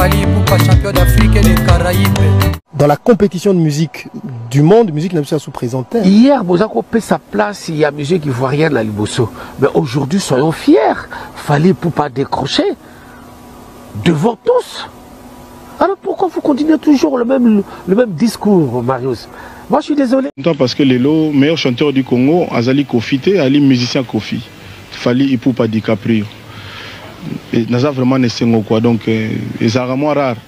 Fally Ipupa, champion d'Afrique et des Caraïbes. Dans la compétition de musique du monde, musique n'a pas sous présenté. Hier, Bozako paie sa place, il y a musique ivoirienne à Liboso. Mais aujourd'hui, soyons fiers. Fally Ipupa décrocher devant tous. Alors pourquoi vous continuez toujours le même discours, Marius? Moi, je suis désolé. Parce que le meilleur chanteur du Congo, Azali Kofi, Ali musicien Kofi. Fally Ipupa DiCaprio. Et Naza vraiment n'est quoi. Donc, ils sont vraiment rares.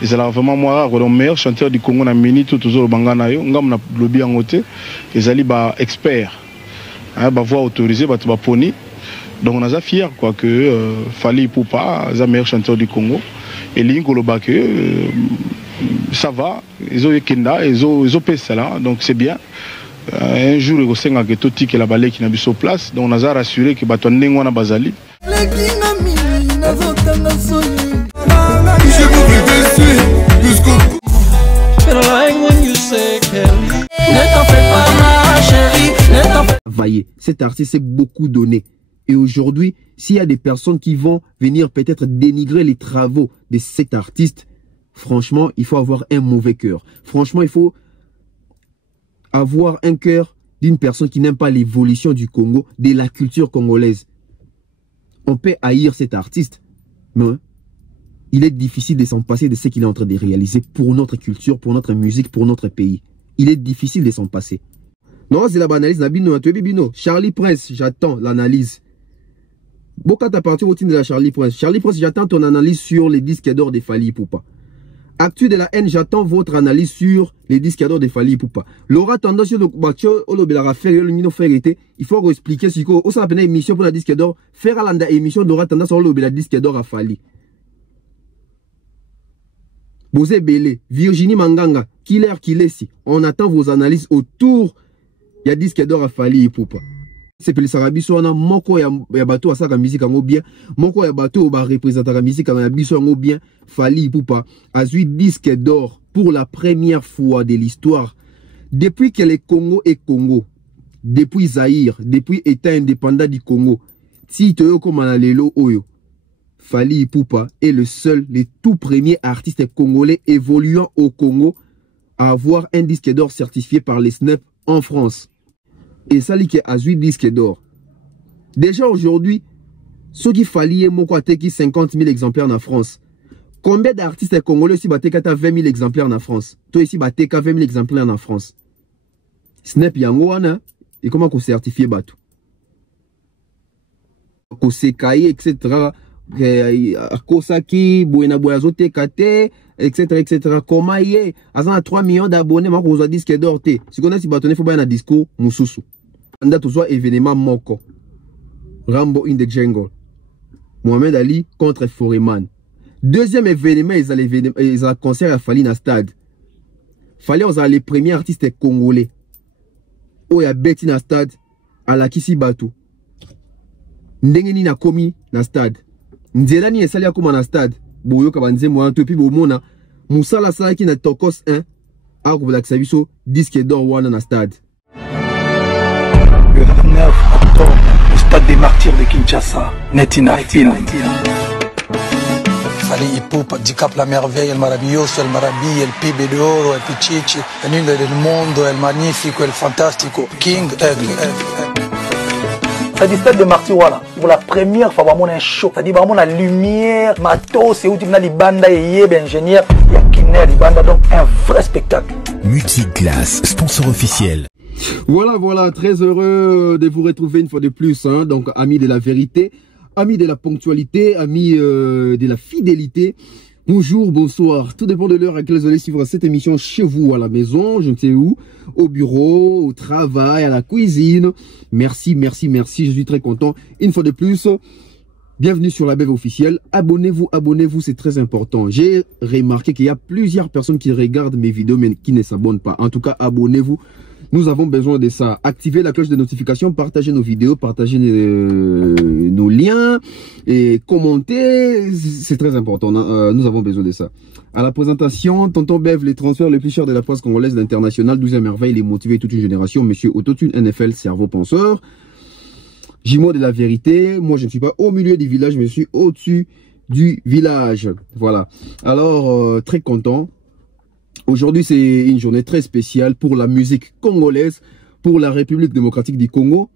Ils sont vraiment moins rares. Donc, meilleur chanteur du Congo, na mini tout toujours bangana yo. Ngam na lobby en côté. Ils allaient ba expert. Ba voix autorisée, ba poni. Donc, on a fier quoi que Fally Ipupa, le meilleur chanteur du Congo. Et l'ingoloba que ça va. Ils ont kenda, ils ont payé là. Donc, c'est bien. Un jour, il y a que tout qui la balai qui n'a plus sur place. Donc, on a rassuré que baton n'engwana bazali. Voyez, cet artiste s'est beaucoup donné. Et aujourd'hui, s'il y a des personnes qui vont venir peut-être dénigrer les travaux de cet artiste, franchement, il faut avoir un mauvais cœur. Franchement, il faut avoir un cœur d'une personne qui n'aime pas l'évolution du Congo, de la culture congolaise. On peut haïr cet artiste, mais il est difficile de s'en passer de ce qu'il est en train de réaliser pour notre culture, pour notre musique, pour notre pays. Il est difficile de s'en passer. Non, c'est la analyse. Charlie Prince, j'attends l'analyse. Boka t'as parti au team de la Charlie Prince. Charlie Prince, j'attends ton analyse sur les disques d'or de Fally Ipupa. Actu de la haine, j'attends votre analyse sur les disques d'or de Fally Ipupa. L'aura tendance sur le batio, il faut expliquer ce qu'on a une émission pour la disque d'or. Faire à l'anda émission, l'aura tendance sur le disque d'or à Fally. Bosé Belé, Virginie Manganga, Killer Kilesi. On attend vos analyses autour. Il y a disque d'or à Fally Ipupa. C'est que les Sarabis sont en moko ya bateau à sa musique en bien, moko ya bateau ba représenter la musique en biso en bien. Fally Ipupa a eu disque d'or pour la première fois de l'histoire depuis que le Congo est Congo, depuis Zaïre, depuis État indépendant du Congo. Si tu es comme Lelo Oyo, Fally Ipupa est le seul, le tout premier artiste congolais évoluant au Congo à avoir un disque d'or certifié par les SNEP en France. Et ça, qui a 8 disques d'or. Déjà aujourd'hui, ceux qui Fally Moko qui 50 000 exemplaires en France. Combien d'artistes congolais ici battent 20 000 exemplaires en France? Toi ici battent 20 000 exemplaires en France. Snap Yangoana, et comment qu'on certifie Batou? Qu'on s'écaille, etc. Kosaki, Buena Boyazote Kate, etc. Comment y est? À 3 millions d'abonnés, moi, qu'on a disque d'or. Si on a si bâtonné, il faut bien un discours, Moussoussou. On a tout soit événement Moko. Rambo in the jungle. Mohamed Ali contre Foreman. Deuxième événement, ils ont un concert à Fally dans le stade. Fally, on a les premiers artistes congolais. Oh, il y a Betty dans le stade, à la Kisi Batou. Ndengeni na komi dans le stade. Nzela ni esali akoma na stade. Boyo kabanze mo anto pi bomona. Musala sala ki na Tokos 1. A ko la biso disque d'or wana na stade. Le 9 octobre, au stade des Martyrs de Kinshasa. Netina Film. Fally Ipupa, Dicap la merveille, el maravilloso, el maravilla, el pibe de oro, el pichichi, el lindo del mundo, el magnifico, el fantástico, King Aigle. C'est du stade des Martyrs, voilà. Pour la première fois, vraiment un show. C'est-à-dire vraiment la lumière, matos, c'est où tu as des bandes et des ingénieurs, il y a Kiner, des bandes, donc un vrai spectacle. Multiclass, sponsor officiel. Voilà, très heureux de vous retrouver une fois de plus, hein. Donc, amis de la vérité, amis de la ponctualité, amis de la fidélité. Bonjour, bonsoir, tout dépend de l'heure à laquelle vous allez suivre cette émission chez vous, à la maison, je ne sais où, au bureau, au travail, à la cuisine. Merci, je suis très content. Une fois de plus, bienvenue sur la BEV officielle. Abonnez-vous, c'est très important. J'ai remarqué qu'il y a plusieurs personnes qui regardent mes vidéos mais qui ne s'abonnent pas. En tout cas, abonnez-vous. Nous avons besoin de ça. Activez la cloche de notification, partagez nos vidéos, partagez nos liens et commentez. C'est très important. Nous avons besoin de ça. À la présentation, Tonton Bev, les transferts les plus chers de la presse congolaise, l'international, 12e merveille, les motivés toute une génération, Monsieur Autotune NFL, cerveau penseur. Jimo de la vérité. Moi, je ne suis pas au milieu du village, mais je suis au-dessus du village. Voilà. Alors, très content. Aujourd'hui, c'est une journée très spéciale pour la musique congolaise, pour la République démocratique du Congo,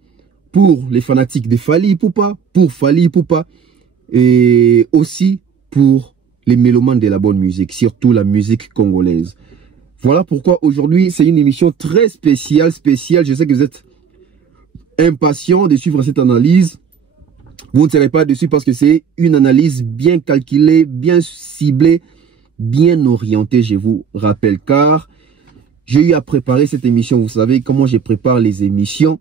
pour les fanatiques de Fally Ipupa, pour Fally Ipupa, et aussi pour les mélomanes de la bonne musique, surtout la musique congolaise. Voilà pourquoi aujourd'hui, c'est une émission très spéciale. Je sais que vous êtes impatients de suivre cette analyse. Vous ne serez pas dessus parce que c'est une analyse bien calculée, bien ciblée, bien orientée, je vous rappelle. Car j'ai eu à préparer cette émission. Vous savez comment je prépare les émissions.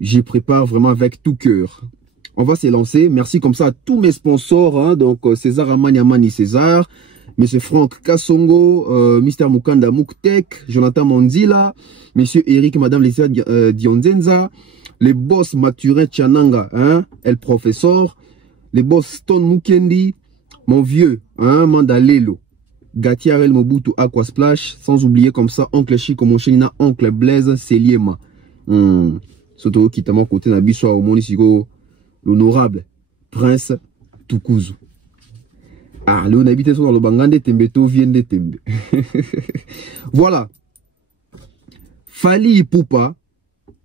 Je prépare vraiment avec tout cœur. On va se lancer. Merci comme ça à tous mes sponsors. Hein, donc César Amani César, Monsieur Franck Kassongo, Mr Mukanda Muktek, Jonathan Monzila, Monsieur Eric, Madame Lisa Dionzenza, les boss Maturin Chananga, hein, El Professeur, les boss Stone Mukendi, mon vieux, hein, Mandalelo, Gatiarel Mobutu Aquasplash, sans oublier comme ça Oncle Chico Monchenina, Oncle Blaise Seliema. Surtout qui t'a mon côté Nabiso au Monisigo, l'honorable Prince Tukuzu. Ah, le habité dans le Bangande Tembeto vient de Tembe. Voilà. Fally Ipupa,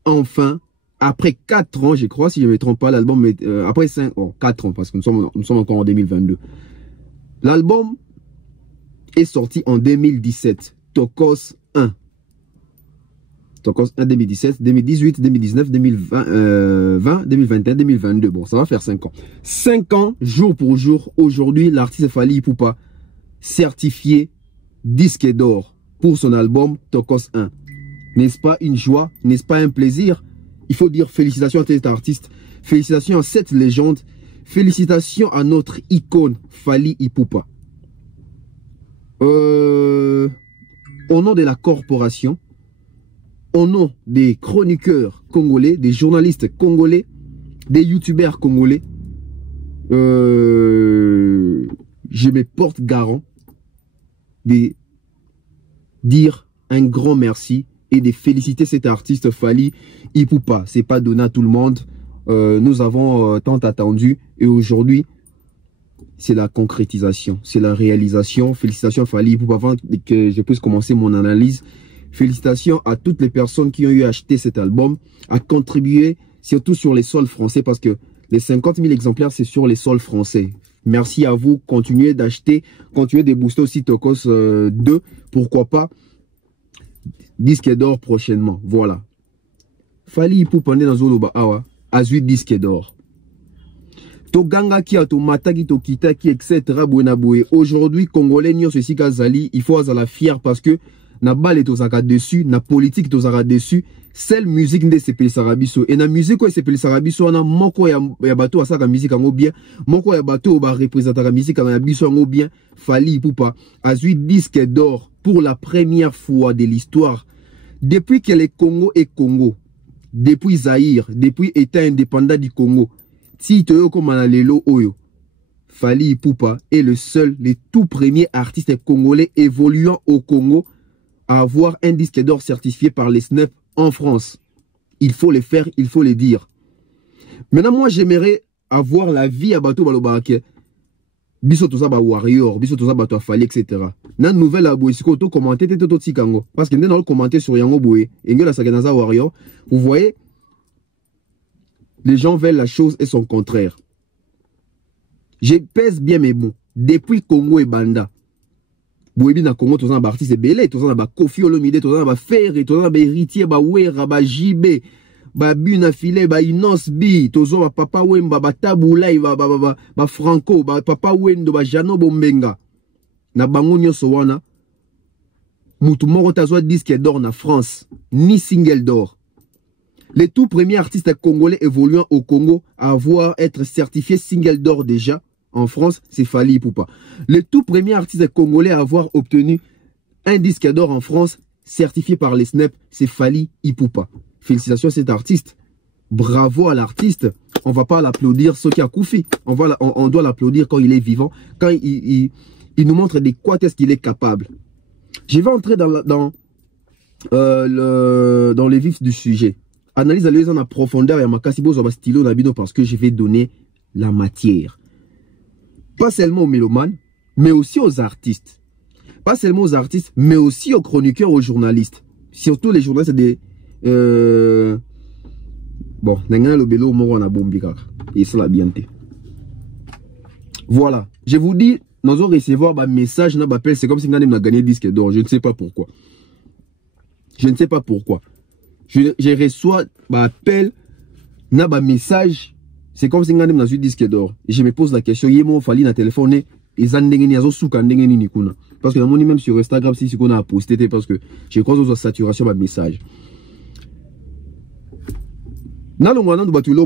enfin, après 4 ans, je crois, si je ne me trompe pas, l'album, après 4 ans, parce que nous sommes encore en 2022. L'album est sorti en 2017, Tokos 1. Tokos 1 2017, 2018, 2019, 2020, 2021, 2022. Bon, ça va faire 5 ans. 5 ans, jour pour jour. Aujourd'hui, l'artiste Fally Ipupa, certifié disque d'or pour son album Tokos 1. N'est-ce pas une joie? N'est-ce pas un plaisir? Il faut dire félicitations à cet artiste. Félicitations à cette légende. Félicitations à notre icône Fally Ipupa. Au nom de la corporation, au nom des chroniqueurs congolais, des journalistes congolais, des youtubeurs congolais, je me porte garant de dire un grand merci et de féliciter cet artiste Fally Ipupa. C'est pas donné à tout le monde. Nous avons tant attendu et aujourd'hui, c'est la concrétisation, c'est la réalisation. Félicitations à Fally Ipupa. Avant que je puisse commencer mon analyse, félicitations à toutes les personnes qui ont eu à acheter cet album, à contribuer surtout sur les sols français parce que les 50 000 exemplaires, c'est sur les sols français. Merci à vous. Continuez d'acheter, continuez de booster aussi Tokos 2. Pourquoi pas disque d'or prochainement. Voilà. Fally Ipupa dans Zoloba Awa, Azui disque d'or. To ganga ki to mataki to kitaki etc. Aujourd'hui, Congolais nyo ceci kazali, il faut azala fier parce que na balle tozaka dessus, na politique tozaka dessus, seule musique nde sepeli sarabiso. Et na musique ko sepeli sarabiso na moko ya bato asaka musique ngo bien, moko ya bato ba représentaka musique na biso ngo bien. Fally Ipupa azui disque d'or pour la première fois de l'histoire. Depuis que le Congo est Congo, depuis Zaïre, depuis État indépendant du Congo, si toyo komana lelo oyo, Fally Ipupa est le seul, le tout premier artiste congolais évoluant au Congo à avoir un disque d'or certifié par les SNEP en France. Il faut le faire, il faut le dire. Maintenant, moi, j'aimerais avoir la vie à Bato Balobake. Biso toza ba warrior, biso toza bato Fally, etc. Na nouvelle à Boisiko, to commenter to tikango. Parce que nous allons commenter sur Yango Boué. Et la Saganaza warrior. Vous voyez, les gens veulent la chose et son contraire. Je pèse bien mes mots. Depuis Congo et Banda, Bouébi na Congo, tous en bas artistes belé, tous en bas Kofi Olomide, tous en bas Ferré, tous en bas Héritier, ba Wera, ba Jibé, ba Buna Filet, ba Inos Bi, tous en bas Papa Wemba, ba Taboulay, ba Franco, ba Papa Wendo, ba Jano Bombenga. Na bango nyonso wana, mutu moko tazwa disque d'or na France, ni single d'or. Les tout premiers artistes congolais évoluant au Congo à avoir être certifiés single d'or déjà en France, c'est Fally Ipupa. Le tout premier artiste congolais à avoir obtenu un disque d'or en France certifié par les SNEP, c'est Fally Ipupa. Félicitations à cet artiste. Bravo à l'artiste. On va pas l'applaudir ce qui a Koufi. On doit l'applaudir quand il est vivant, quand il nous montre de quoi est-ce qu'il est capable. Je vais entrer dans les vifs du sujet. Analyse à l'aise en profondeur et à ma stylo nabino parce que je vais donner la matière. pas seulement aux mélomanes, mais aussi aux artistes. Pas seulement aux artistes, mais aussi aux chroniqueurs, aux journalistes. Surtout les journalistes des... Bon, voilà. Je vous dis, nous allons recevoir un message, c'est comme si nous avons gagné 10 d'or. Je ne sais pas pourquoi. Je ne sais pas pourquoi. Je reçois un appel, un message, c'est comme si nous avons eu 10 d'or. Et je me pose la question, il m'a fallu un téléphone, parce que même sur Instagram, si on a posté, parce que je crois que c'est saturation de message. Dans le moment où tu as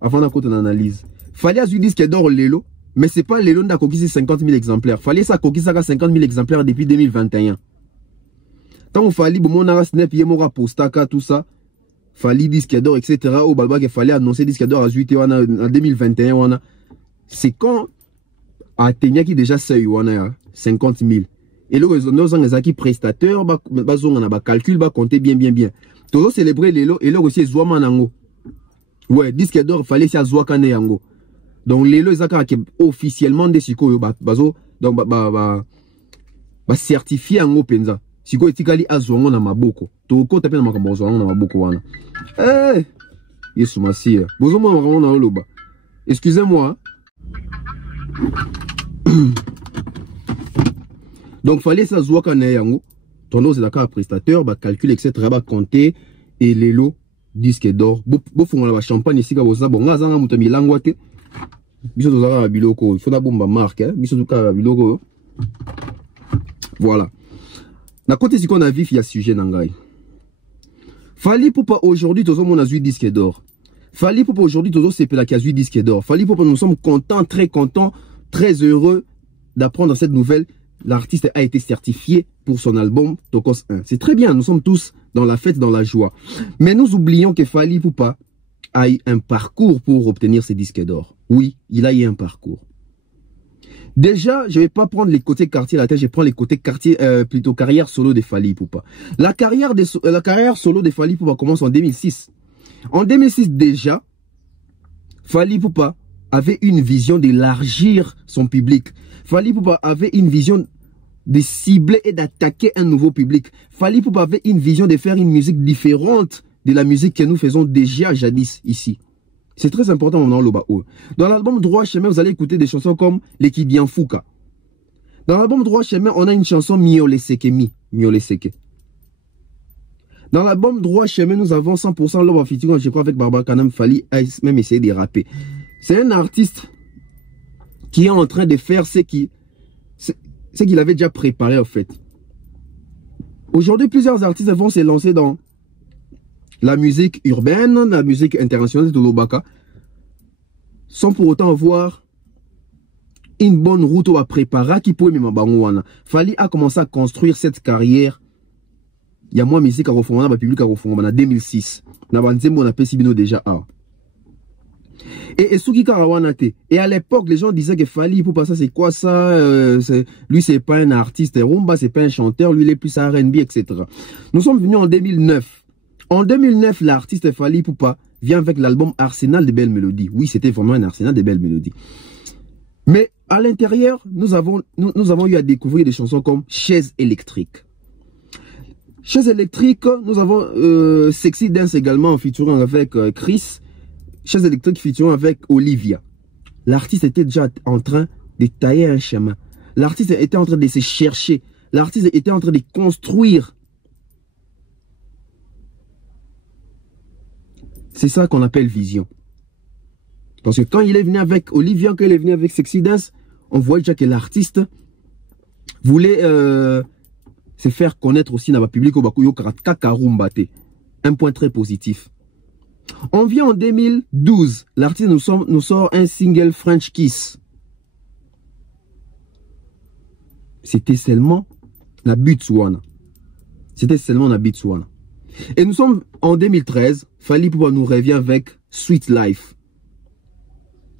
avant d'avoir une analyse, il fallait avoir 10 d'or l'élo, mais ce n'est pas l'élo qui a conquis 50 000 exemplaires. Il fallait ça conquis 50 000 exemplaires depuis 2021. Tant qu'il fallait que snap, il y a postaka, tout ça, il fallait 10 d'or, etc. Au Balba, il fallait annoncer 10 d'or à 8 en 2021. C'est quand Athénia qui déjà seuil 50 000. Et là, nous avons prestataires, calcul, compter bien. Tout ça célébrer l'élo, et là aussi, Zouamanango. Ouais, 10 d'or, il fallait que ça soit Yango. Donc, l'élo, ils ont officiellement des psychos, donc, certifié en Openza. Si vous avez un azouango na maboko, tu peux taper na makambozouango na maboko wana. Eh, yesu masiya. Bozomo vraiment na loba. Excusez-moi. Donc, fallait ça zouaka na yango. Tondo c'est d'accord prestataire, ba calcul etc. ba compter et les lots disque d'or. Bo fonga la champagne ici ka boza bon ngazanga mutami langwate. Biso tozaka biloko, il faut na bomba marque hein. Biso tuka biloko. Voilà. Na côté si qu'on a vu il y a sujet nangai. Fali pour pas aujourd'hui tozo mon azu disque d'or. Fali pour pas aujourd'hui tozo c'est la casu disque d'or. Fali pour pas nous sommes contents, très heureux d'apprendre cette nouvelle. L'artiste a été certifié pour son album Tokos 1. C'est très bien, nous sommes tous dans la fête, dans la joie. Mais nous oublions que Fally Ipupa a eu un parcours pour obtenir ses disques d'or. Oui, il a eu un parcours. Déjà, je ne vais pas prendre les côtés quartier la tête, je vais prendre les côtés quartier, plutôt carrière solo de Fally Ipupa. La carrière solo de Fally Ipupa commence en 2006. En 2006 déjà, Fally Ipupa avait une vision d'élargir son public. Fally Ipupa avait une vision de cibler et d'attaquer un nouveau public. Fally Ipupa avait une vision de faire une musique différente de la musique que nous faisons déjà jadis ici. C'est très important dans le Bao. Dans l'album Droit Chemin, vous allez écouter des chansons comme L'Ekibian Fouka. Dans l'album Droit Chemin, on a une chanson Miole Seke. Dans l'album Droit Chemin, nous avons 100% l'homme featuring, je crois, avec Barbara Kanam. Fally a même essayé de rapper. C'est un artiste qui est en train de faire ce qu'il avait déjà préparé en fait. Aujourd'hui, plusieurs artistes vont se lancer dans la musique urbaine, la musique internationale de l'Obaka, sans pour autant avoir une bonne route à préparer qui pourrait même bangoana. Fally a commencé à construire cette carrière. Il y a moins musique à refondre, dans le public à refondre en 2006. Dans on a Pessibino déjà a. Et à l'époque, les gens disaient que Fally Ipupa, ça c'est quoi ça? Lui c'est pas un artiste rumba, c'est pas un chanteur, lui il est plus R&B, etc. Nous sommes venus en 2009. En 2009, l'artiste Fally Ipupa vient avec l'album Arsenal de belles mélodies. Oui, c'était vraiment un arsenal de belles mélodies. Mais à l'intérieur, nous avons eu à découvrir des chansons comme Chaise électrique. Chaise électrique, nous avons Sexy Dance également en featuring avec Chris. Chaise électrique featuring avec Olivia. L'artiste était déjà en train de tailler un chemin. L'artiste était en train de se chercher. L'artiste était en train de construire. C'est ça qu'on appelle vision. Parce que quand il est venu avec Olivia, quand il est venu avec Sexy Dance, on voit déjà que l'artiste voulait se faire connaître aussi dans le public au Bakuyo Kakarumbate. Un point très positif. On vient en 2012. L'artiste nous sort un single French Kiss. C'était seulement la Botswana. C'était seulement la Botswana. Et nous sommes en 2013. Fally Ipupa nous revient avec Sweet Life.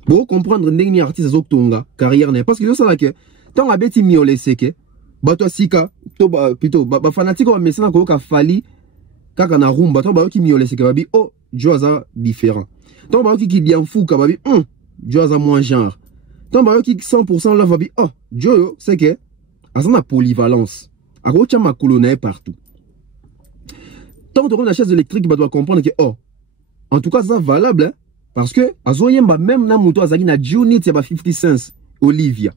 Pour comprendre un artiste Zoktonga, carrière n'est parce que je sais que tant que Betty Miole Seke, Bato Sika, plutôt, fanatique ou message que Fally, kaka na rumba, tant que Miole Seke, babi, oh, Joaza différent. Tant que qui bien fou, babi, Joaza moins genre. Tant que 100% là, va dire, oh, Joe, c'est que, à la polyvalence, à quoi tu ma colonne partout. Tant que la chaise électrique, bah, doit comprendre que, oh, en tout cas, ça valable, hein, parce que, à Zoyemba, même na moto, à Zagina, Juni, c'est 50 cents, Olivia.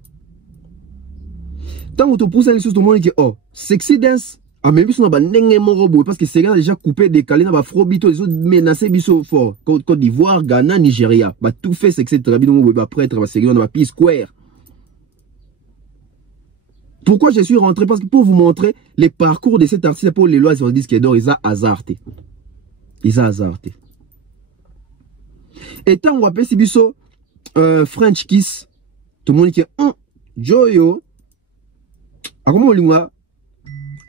Tant que tu pousses à l'issue, tout le monde dit, oh, sexy dance, ah, mais biso na ba nenge morobo parce que c'est déjà coupé, décalé, na ba frobito, ils ont menacé biso fort. Côte d'Ivoire, Ghana, Nigeria, bah tout fait c'est que c'est très bien, bah prêtre, bah c'est na ba P-Square. Pourquoi je suis rentré? Parce que pour vous montrer les parcours de cet artiste pour les lois sur le disque d'or, ils ont hasardé. Ils ont hasardé. Et tant on appelle si biso French Kiss, tout le monde dit que Joyo, à comment on lui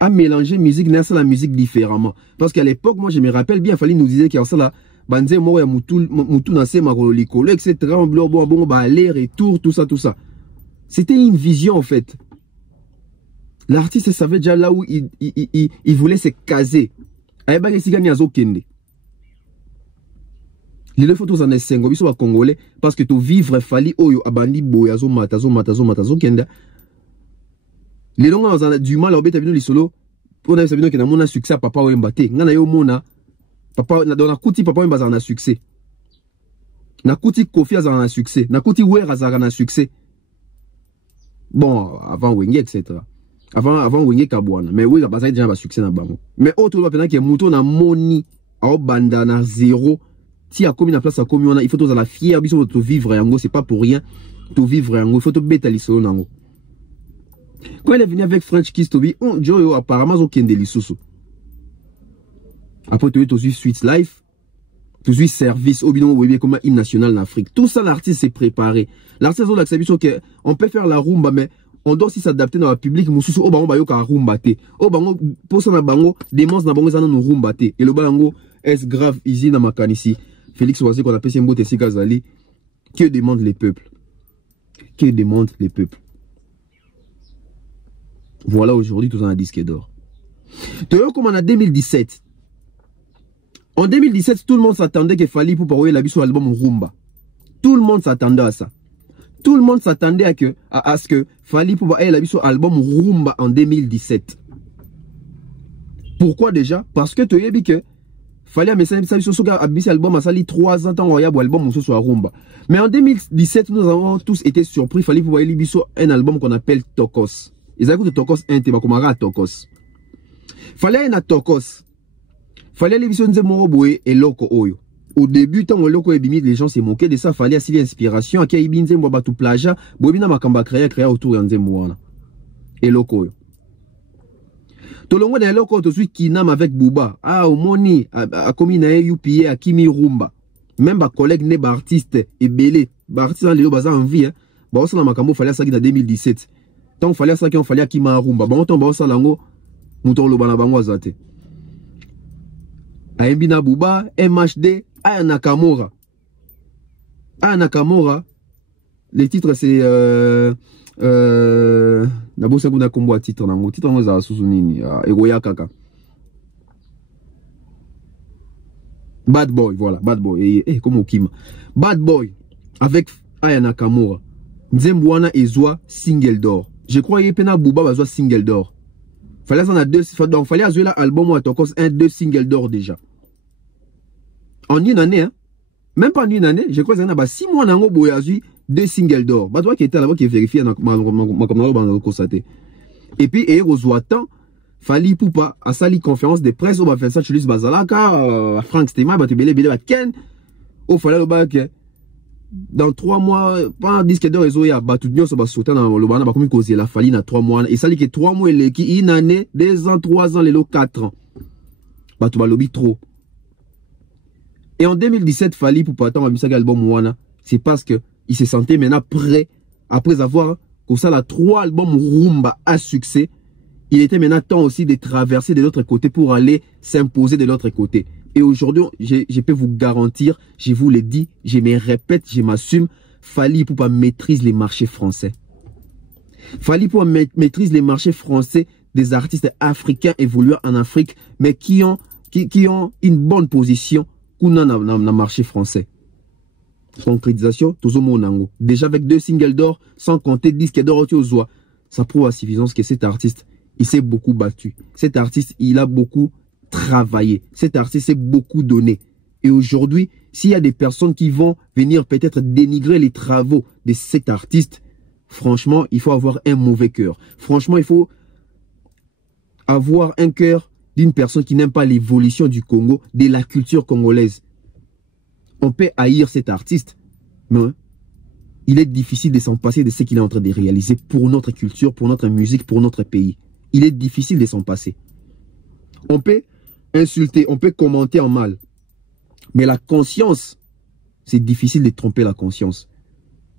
à mélanger musique n'a la musique différemment parce qu'à l'époque moi je me rappelle bien, il fallait nous dire qu'il y a ça là banze mo ya mutu na se marolikolo etc. bon bah aller-retour tout ça c'était une vision en fait. L'artiste savait déjà là où il voulait se caser ayeba ke sigani azokende les photos en essengo biso ba congolais parce que to vivre fali oyo abandi boya zo mata kenda. Les longs ont du mal à obéir les solo. On a sabido que na mona succès papa Wemba te. Ngana yo mona papa na dona kuti papa Wemba za succès. Na kuti Kofi za succès. Na kuti Wera za na succès. Bon, avant Wenge etc. Avant Wenge Kabwana. Mais oui, ça passe déjà ba succès na bango. Mais autre doit pendant que muto na moni au banda na zéro. Si a commis na place a commis on a il faut tous à la fière biso to vivre yango, c'est pas pour rien. To vivre yango, il faut to beta li solo nango. Quand elle est venue avec French Kiss, Toby, Joe apparemment aucun de l'issoussou. Après, tu as eu Sweet Life, tu as eu Service, au bilan, comme hymne national en Afrique. Tout ça, l'artiste s'est préparé. L'artiste a l'acceptation qu'on peut faire la rumba, mais on doit aussi s'adapter dans le public. Moussoussou, bango, bayoka rumba te. Bango, pour ça, na bango, démence na bango, ça nous rumba te. Et le bango, est grave, easy na makanisi. Félix Oisé, qu'on appelle Sembo Tessi Kazali. Que demandent les peuples? Que demandent les peuples? Voilà aujourd'hui tout un disque d'or. Tu vois comme on a 2017. En 2017, tout le monde s'attendait qu'il fallait pour parler la vie sur l'album Rumba. Tout le monde s'attendait à ça. Tout le monde s'attendait à ce que fallait pour parler la vie sur l'album Rumba en 2017. Pourquoi déjà? Parce que tu as dit que fallait un album à sali 3 ans tant album sur Rumba. Mais en 2017, nous avons tous été surpris. Fallait pour parler un album qu'on appelle Tokos. Ils avaient écouté Tokos 1, t'es pas Tokos. Fallait un Tokos. Fallait les visions de Moroboé et Loko Oyo. Au début, tant Loko et Bimid, les gens s'est moqués de ça. Fallait assis l'inspiration. À qui Ibinze Mbabatu Plaja, Bobina Makamba créé autour de Nzemouana. Et Loko Oyo. Tout le monde est Loko, tout de suite, Kinam avec Bouba. Ah, au Moni, à Komina UPA, à Kimi Rumba. Même ma collègue n'est pas artiste et belé. Artiste dans les bazar en vie, hein. Bah, on s'en a Makambo, fallait ça en 2017. Tant fallait ça qu'il fallait Kima Rumba. Bon, tant bah, ça lango, mouton lo bana bango azate. Aimbina Bouba, MHD, Aya Nakamura. Aya Nakamura. Les titres c'est d'abord ça qu'on a combo à titre nango. Titre on a Susunini, Egoya Kaka. Bad Boy, voilà, Bad Boy. Comme au Kim. Bad Boy avec Aya Nakamura. Nzembouana Ezwa single d'or. Je crois que Pena Bouba va jouer single d'or. Fallait ça a deux, donc fallait jouer l'album ou à Tokos 2 singles d'or déjà. En une année, hein. Même pas en une année, je crois que ça a 6 mois nango boya 2 singles d'or. Bah toi qui était là-bas qui vérifié dans ma constaté. Et puis et Rosoatan Fali Poupa a sali conférence de presse au faire ça Chulis Bazalaka, Frank Stema, bah tu belé à Ken. Au fallait le bac. Dans 3 mois, pas un disque d'or, il y a tout le monde sauté dans le banana, comme il la Fali dans 3 mois. Et ça dit que 3 mois, il qui une année, 2 ans, 3 ans, les lots 4 ans. Bah, tu vas lobby trop. Et en 2017, Fali pour pas attendre un album Wana, c'est parce que il se sentait maintenant prêt, après avoir, comme ça, la 3 albums Rumba à succès, il était maintenant temps aussi de traverser de l'autre côté pour aller s'imposer de l'autre côté. Et aujourd'hui, je peux vous garantir, je vous le dis, je me répète, je m'assume, Fali Poupa maîtrise les marchés français. Fali Poupa maîtrise les marchés français des artistes africains évoluant en Afrique, mais qui ont une bonne position dans le marché français. concrétisation, tout monango. Déjà avec 2 singles d'or, sans compter disque d'or, ça prouve à suffisance que cet artiste, il s'est beaucoup battu. Cet artiste, il a beaucoup travaillé. Cet artiste s'est beaucoup donné. Et aujourd'hui, s'il y a des personnes qui vont venir peut-être dénigrer les travaux de cet artiste, franchement, il faut avoir un mauvais cœur. Franchement, il faut avoir un cœur d'une personne qui n'aime pas l'évolution du Congo, de la culture congolaise. On peut haïr cet artiste, mais il est difficile de s'en passer de ce qu'il est en train de réaliser pour notre culture, pour notre musique, pour notre pays. Il est difficile de s'en passer. On peut insulter, on peut commenter en mal. Mais la conscience, c'est difficile de tromper la conscience.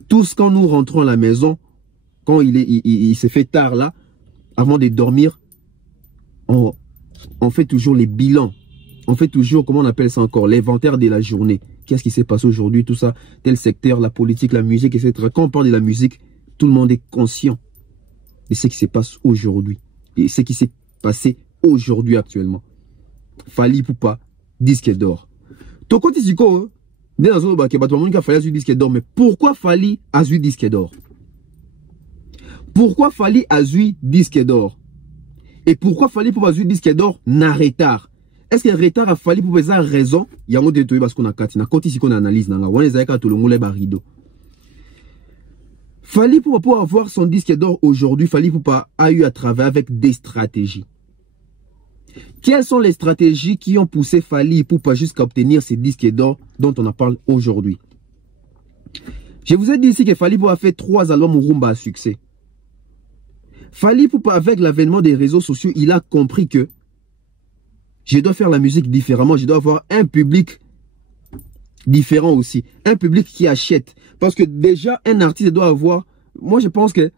Tous quand nous rentrons à la maison, quand il se fait tard là, avant de dormir, on fait toujours les bilans. On fait toujours, comment on appelle ça encore, l'inventaire de la journée. Qu'est-ce qui s'est passé aujourd'hui, tout ça, tel secteur, la politique, la musique, etc. Quand on parle de la musique, tout le monde est conscient de ce qui se passe aujourd'hui. Et ce qui s'est passé aujourd'hui actuellement. Fally Ipupa, disque d'or. Toko Tisiko, mais pourquoi Fally a eu disque d'or? Pourquoi Fally a eu disque d'or? Et pourquoi Fally Ipupa a eu disque d'or na retard? Est-ce que retard a Fally Ipupa a raison? Il y a un détour parce qu'on a katina. Quand ici qu'on analyse, on est à tout le monde barido. Fally Ipupa pour avoir son disque d'or aujourd'hui, Fally Ipupa a eu à travailler avec des stratégies. Quelles sont les stratégies qui ont poussé Fally Ipupa jusqu'à obtenir ces disques d'or dont on en parle aujourd'hui? Je vous ai dit ici que Fally Ipupa a fait 3 albums rumba à succès. Fally Ipupa, avec l'avènement des réseaux sociaux, il a compris que je dois faire la musique différemment, je dois avoir un public différent aussi. Un public qui achète. Parce que déjà, un artiste doit avoir... Moi, je pense que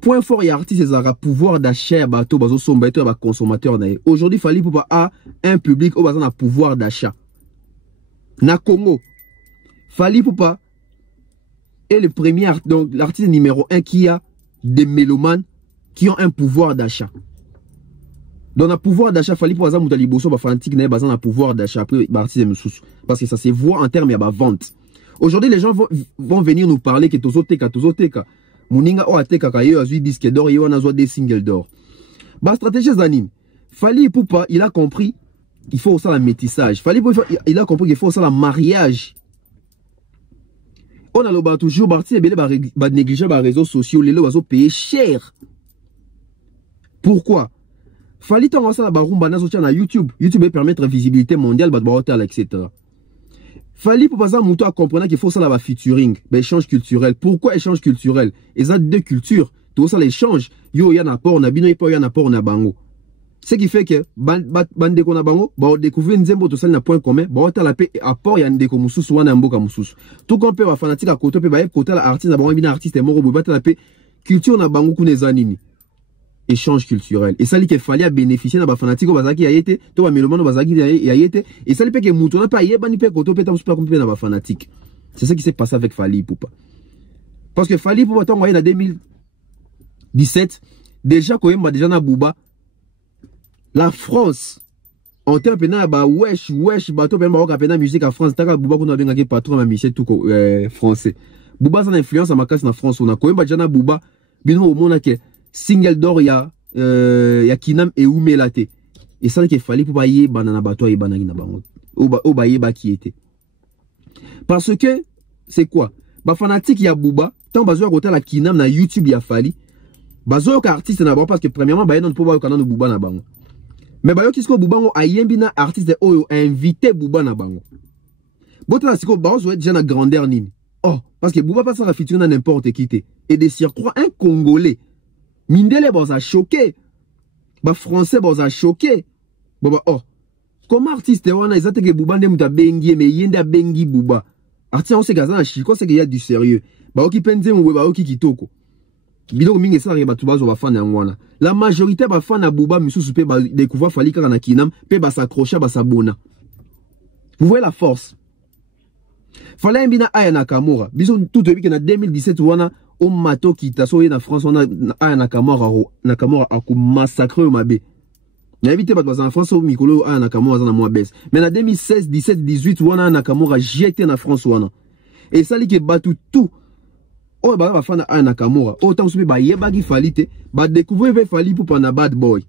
point fort, il y a artiste, ils ont pouvoir d'achat, bateau, bateau, son bateau, consommateur. Aujourd'hui, Fally Ipupa a un public où il a pouvoir d'achat. Na Congo, Fally Ipupa est le premier, donc l'artiste numéro 1 qui a des mélomanes qui ont un pouvoir d'achat. Dans le pouvoir d'achat, Fally Ipupa fanatique n'a pas un pouvoir d'achat après parce que ça se voit en termes de vente. Aujourd'hui, les gens vont venir nous parler que tozoteka. Muninga o ateka kayo a eu disque d'or et on a des singles d'or. Bah stratégie zanine. Fally Ipupa, il a compris qu'il faut ça la métissage. Fally Ipupa, il a compris qu'il faut ça la mariage. On a le toujours parti et négliger les réseaux sociaux, les lois payer cher. Pourquoi? Fally Ipupa ça la barumba na sur YouTube. YouTube peut permettre la visibilité mondiale, etc. Fally Ipupa ça mouto à comprendre qu'il faut ça la featuring, échange culturel. Pourquoi échange culturel? Et ça deux cultures, tout ça l'échange. Yo y a un apport, on a bino y a un apport, on a bango. Ce qui fait que bande qu'on a bango, bah découvrir une zembo tout ça n'a point commun, bah on la paix apport y a ndeko mususu wana mboka mususu. Tout qu'on peut va fanatique à côté, peut ba côté l'artiste na bango bien artiste moro bo la paix culture na bango kuneza nini. Échange culturel. Et ça li que Fally a bénéficié na ba fanatique au bazaki a été, to ba melomano bazaki a été, et ça li pe que muto na pas yeba ni pe koto pe tam super complet na ba fanatique. C'est ça qui s'est passé avec Fally Ipupa. Parce que Fally Ipupa tant en 2017, déjà quand même déjà na Bouba la France en termes pena ba wesh bato pe Maroc pena musique en France taka Bouba qu'on a bien gagné patron ma Michel tout français. Bouba ça influence à ma casse na France on a quand même déjà na Bouba bino au monde que single d'or ya Kinam et Oumelate. Et ça qu'il fallait pour bailler banana bato et banana bango. Ou bailler ba qui était. Parce que c'est quoi? Ba fanatique ya Bouba, tant bazo côté la Kinam na YouTube ya Fally. Bazo ka artiste na bango parce que premièrement ba non pour ba kanana Bouba na bango. Mais bayo kisko Bouba ngo ayembi na artiste oyo invité Bouba na bango. Bota siko bazo être déjà na grandeur nini. Oh, parce que Bouba passe la feature na n'importe qui té. Et de surcroît un Congolais. Mindele boza choqué. Ba français boza choqué. Baba oh. Comme artiste wana ezate ke Bouba ndem ta bengi mais yenda bengi Bouba. Artiste on se gaza na chiko c'est qu'il y a du sérieux. Ba oki penze mwe ba oki kitoko. Biloko mingi ça ba tu bazo ba fan wana. La majorité ba fan na Bouba misusu pe ba découvrir Fally kaka na Kinam pe ba s'accrocher ba sabona. Vous voyez la force. Fally mbina aya Nakamura. Biso tout depuis que na 2017 wana au mato qui t'a sauvé na France on a aya Nakamura a ku massacré au mabe. N'invité pas en France au Mikolo aya Nakamura za na moi baisse. Mais na 2016, 17, 18 wana Nakamura jeté na France wana. et ça que batu tout oh ba fana a Nakamura autant soupe ba yeba ki falite ba découvrir pe fali pour na bad boy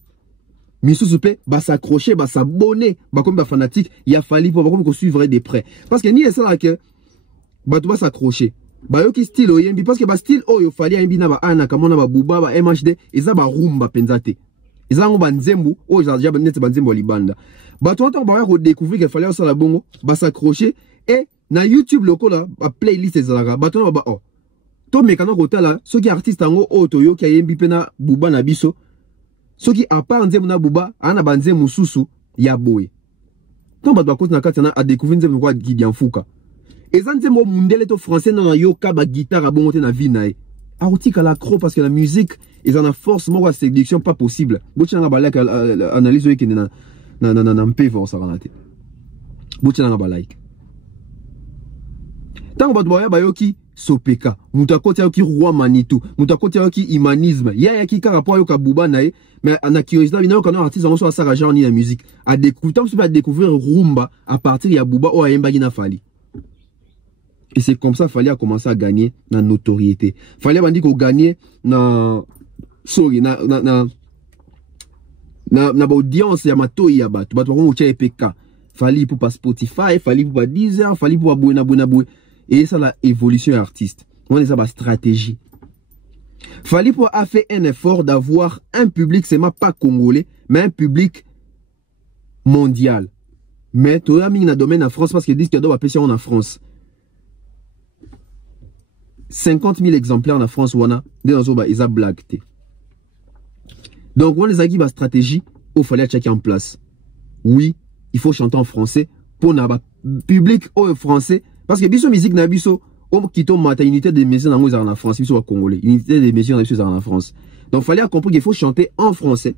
misusu pe ba s'accrocher ba s'abonner ba comme ba fanatique ya fali pour ba comme ko suivre de près parce que ni ça là que ba tu ba s'accrocher ba yo ki style oyembi parce que ba style oyo fali yembi na ba ana kamona ba buba ba MHD eza ba rumba penzate eza ngo ba nzembu o za ja net ba nzembu libanda ba to ba ko découvrir que fali ça la bongo ba s'accrocher et na YouTube loko la ba playlist ezalaka ba to ba oh to mekano kota la ceux qui artiste ngo oto yo ki yembi pena buba na biso ceux qui à part nzembu na buba ana ba nzembu susu ya boy to ba ba ko na kati na a découvrir nzembu kwa Gideon Fuka ezanze mo mundele to français na yoka ba guitare bongote na vie nae aoutika la cro parce que la musique ils en a force mo séduction pas possible bochanga ba like analyse yo kende na mpevo ça ranate bochanga ba like tango ba boya ba yoki sopeka mutakoti yoki roi manitou mutakoti yoki humanisme ya ki kaka po yoka buba nae mais ana curiosité bino kana artiste on so ça genre ni la musique a découvrir rumba à partir ya buba o ayemba na fali. Et c'est comme ça qu'il fallait commencer à gagner la notoriété. Il fallait gagner na sorry na audience ya matoi ya batu. Batu ko cha EPK. Fallait pour pas Spotify, fallait pour pas Deezer, fallait pour pas bouna. Et ça la évolution artiste. On est ça ba stratégie. Fallait pour faire un effort d'avoir un public c'est pas congolais, mais un public mondial. Mais tu as mis dans domaine en France parce que disent que doit passer en France. 50 000 exemplaires en France, wana, ils ont blagué. Donc, on les a dit, la stratégie, il fallait checker en place. Oui, il faut chanter en français pour le public français. Parce que, biso musique, na biso, on quitte ma unité de mesures en France, biso congolais, unité de mesures en France. Donc, il fallait comprendre qu'il faut chanter en français.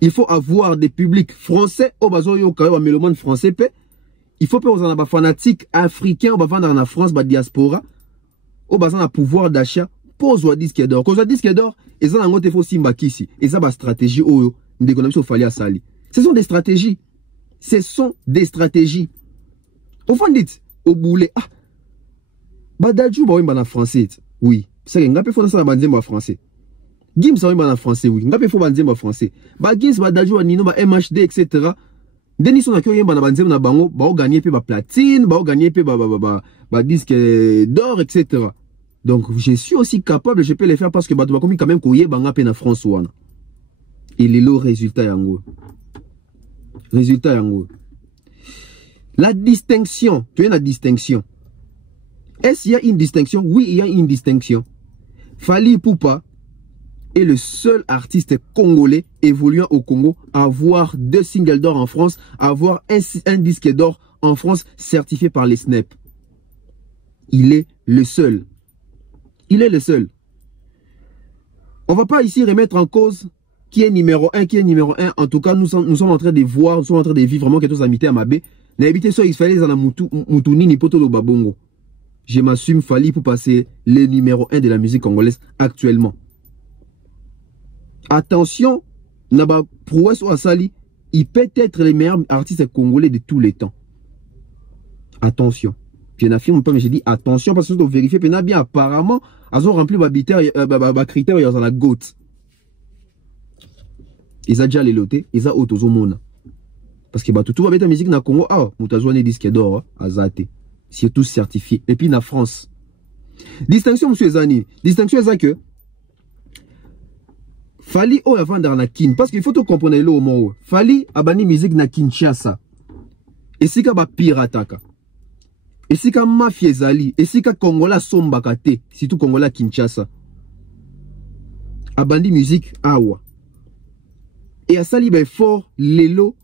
Il faut avoir des publics français, au bazo yo kayo mélomane français, il faut pas aux en fanatiques africains, on va vendre en France, diaspora. Au bazan a pouvoir d'achat pour soit disque d'or. Quand soit disque d'or, et ça n'angote faut simba kisi. Et ça ba stratégie oyo d'économie au fali à sali. Ce sont des stratégies. Ce sont des stratégies. Au fond dit au boulet ah badaju ba wimba na français. Oui, c'est que ngapé faut ça banzemba français. Gims ça wimba na français oui. Ngapé faut banzemba français. Ba Gims badaju nino ba MHD etc. Deni son akyo yemba na banzemba na bango ba gagner pe ba platine, ba gagner pe ba disque d'or, etc. Donc, je suis aussi capable, je peux les faire parce que bah, comme quand même qu'on y est banga na France wana. Et les lots résultats yango. Résultat yango. La distinction, tu as la distinction. Est-ce qu'il y a une distinction? Oui, il y a une distinction. Fally Ipupa est le seul artiste congolais évoluant au Congo à avoir 2 singles d'or en France, à avoir un disque d'or en France certifié par les SNEP. Il est le seul. Il est le seul. On ne va pas ici remettre en cause qui est numéro 1, qui est numéro 1. En tout cas, nous sommes en train de voir, nous sommes en train de vivre vraiment quelque chose à mité à Mabé. N'habitez soit il fallait dans la Moutouni ni Poto Babongo. Je m'assume Fally pour passer le numéro 1 de la musique congolaise actuellement. Attention, Naba Prouesse ou Asali, il peut être le meilleur artiste congolais de tous les temps. Attention. Je n'affirme pas, mais je dis attention parce que je dois vérifier. Puis, bien apparemment, ils ont rempli ma critère dans la goutte. Ils ont déjà les lotés, ils ont autozomona. Parce que tout va être la musique dans le Congo. Ah, moutazouane des disques d'or, azate. C'est tout certifié. Et puis, dans France. Distinction, monsieur Zani. Distinction, c'est que Fally o avant dans la kin. Parce qu'il faut tout comprendre le mot. Fally a banni musique na Kinshasa. Et si ka ba pirataka. Et si ka mafia zali, et si ka Kongola sombakate, si tout Kongola Kinshasa. Abandi musique awa. Et à sali ben fort lelo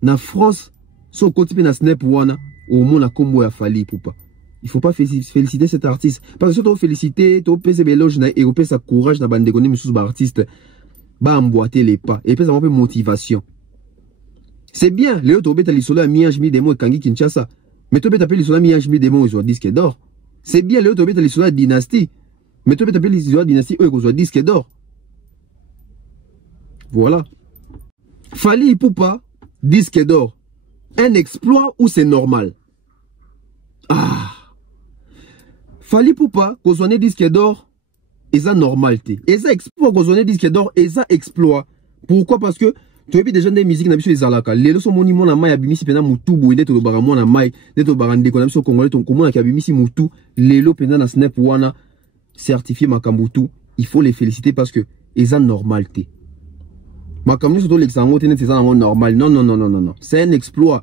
na France so kotipe na snap wana au monde na kombo ya Fally Ipupa. Il faut pas féliciter cet artiste parce que surtout féliciter, to pese beloge na et sa courage na bande konne mususu ba artiste ba emboîter les pas et puis ça un peu motivation. C'est bien, Léo Tobeta l'isolo a mis un jemi démon et Kangi Kinshasa. Mais tu peux t'appeler l'isolo a mis un jemi démon et soit disque d'or. C'est bien, Léo Tobeta l'isolo a dynastie. Mais tu peux t'appeler l'isolo a dynastie et soit disque d'or. Voilà. Fally Ipupa, disque d'or. Un exploit ou c'est normal? Ah. Fali Poupa, kozwane disque d'or, et ça normalité. Et ça exploit, kozwane disque d'or, et ça exploit. Pourquoi? Parce que, tu as vu déjà des musiques, n'a les alaka. Les leçons moniment na mai, abimisi pena mutu, boué, d'être au baramon na mai, d'être au barande, qu'on a mis sur Congolais, ton commun, qui abimisi mutu, les lo pena na snap wana, certifié Makambutu, il faut les féliciter parce que, et ça normalité. Makambutu, surtout l'exemple, c'est ça normal. Non, non, non, non, non, non. C'est un exploit.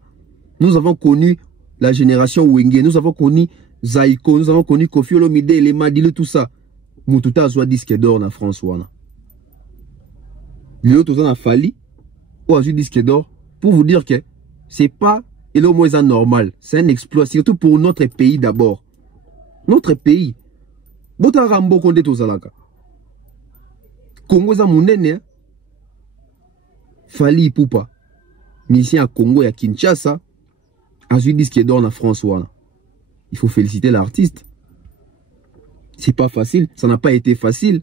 Nous avons connu la génération Wenge, nous avons connu Zaiko, nous avons connu Kofi Olomide, les Madile, tout ça. Moutouta a joué disque d'or na France wana. Les autres ont fallu ou a joué disque d'or pour vous dire que c'est pas et le moins normal, c'est un exploit surtout pour notre pays d'abord. Notre pays. Bota rambo konde to zalaka. Congo za munene. Fali Poupa. Musicien à Congo et à Kinshasa a joué disque d'or na France wana. Il faut féliciter l'artiste. C'est pas facile, ça n'a pas été facile.